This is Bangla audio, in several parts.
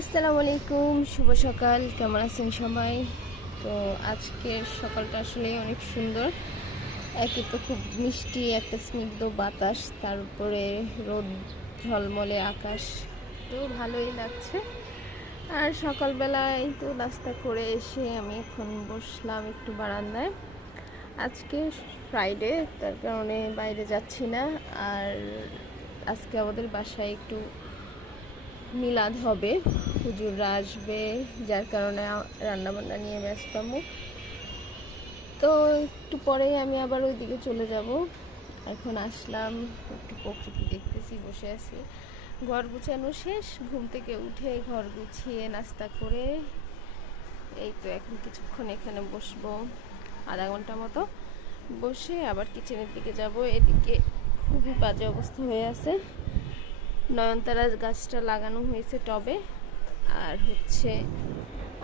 আসসালামু আলাইকুম, শুভ সকাল। কেমন আছেন সবাই? তো আজকের সকালটা আসলে অনেক সুন্দর। একে তো খুব মিষ্টি একটা স্নিগ্ধ বাতাস, তার উপরে রোদ ঝলমলে আকাশ, তো ভালোই লাগছে। আর সকালবেলায় তো নাস্তা করে এসে আমি এখন বসলাম একটু বারান্দায়। আজকে ফ্রাইডে, তার কারণে বাইরে যাচ্ছি না। আর আজকে আমাদের বাসায় একটু মিলাদ হবে, হুজুররা আসবে, যার কারণে রান্নাবান্না নিয়ে ব্যস্ত আমি। তো একটু পরেই আমি আবার ওইদিকে চলে যাব। এখন আসলাম, একটু প্রকৃতি দেখতেছি, বসে আছি। ঘর গুছানো শেষ, ঘুম থেকে উঠে ঘর গুছিয়ে নাস্তা করে এই তো এখন কিছুক্ষণ এখানে বসবো, আধা ঘন্টা মতো বসে আবার কিচেনের দিকে যাব। এদিকে খুবই বাজে অবস্থা হয়ে আছে। নয়নতারা গাছটা লাগানো হয়েছে টবে, আর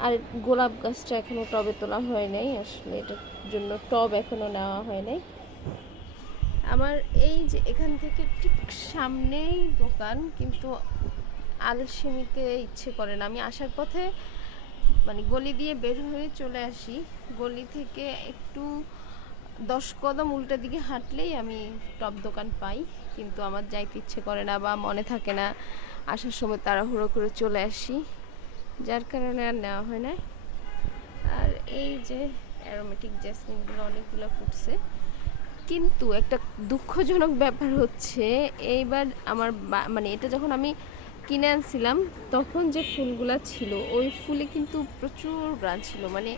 আর গোলাপ গাছটা এখনো টবে তোলা হয় নাই। আসলে এটার জন্য টব এখনো নেওয়া হয় নাই। আমার এই যে এখান থেকে ঠিক সামনেই দোকান, কিন্তু আলসেমিতে ইচ্ছে করে না। আমি আসার পথে মানে গলি দিয়ে বের হয়ে চলে আসি, গলি থেকে একটু 10 কদম উল্টা দিকে হাঁটলেই আমি টপ দোকান পাই, কিন্তু আমার যাইতে ইচ্ছে করে না বা মনে থাকে না। আসার সময় তাড়াহুড়ো করে চলে আসি, যার কারণে আর নেওয়া হয় না। আর এই যে অ্যারোমেটিক জেসমিনগুলো অনেকগুলো ফুটছে, কিন্তু একটা দুঃখজনক ব্যাপার হচ্ছে এইবার আমার মানে এটা যখন আমি কিনে আনছিলাম তখন যে ফুলগুলা ছিল, ওই ফুলে কিন্তু প্রচুর গ্রান ছিল, মানে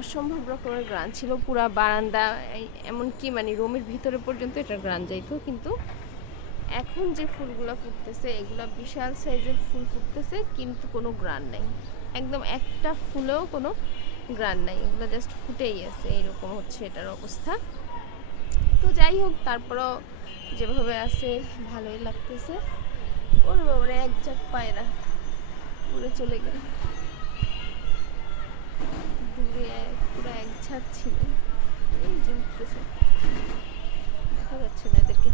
অসম্ভব রকমের গ্রান ছিল। পুরা বারান্দা, এমনকি মানে রুমের ভিতরে পর্যন্ত এটার গ্রান যাইতো। কিন্তু এখন যে ফুলগুলো ফুটতেছে এগুলো বিশাল সাইজের ফুল ফুটতেছে, কিন্তু কোনো গ্রান নাই, একদম একটা ফুলেও কোনো গ্রান নাই, এগুলো জাস্ট ফুটেই আছে, এইরকম হচ্ছে এটার অবস্থা। তো যাই হোক, তারপরও যেভাবে আছে ভালোই লাগতেছে। ওর বাবারে এক ঝাঁক পায়রা উড়ে চলে গেল, দূরে পুরো এক ঝাঁক ছিল, এই যে উঠতেছে, দেখা যাচ্ছে না এদেরকে।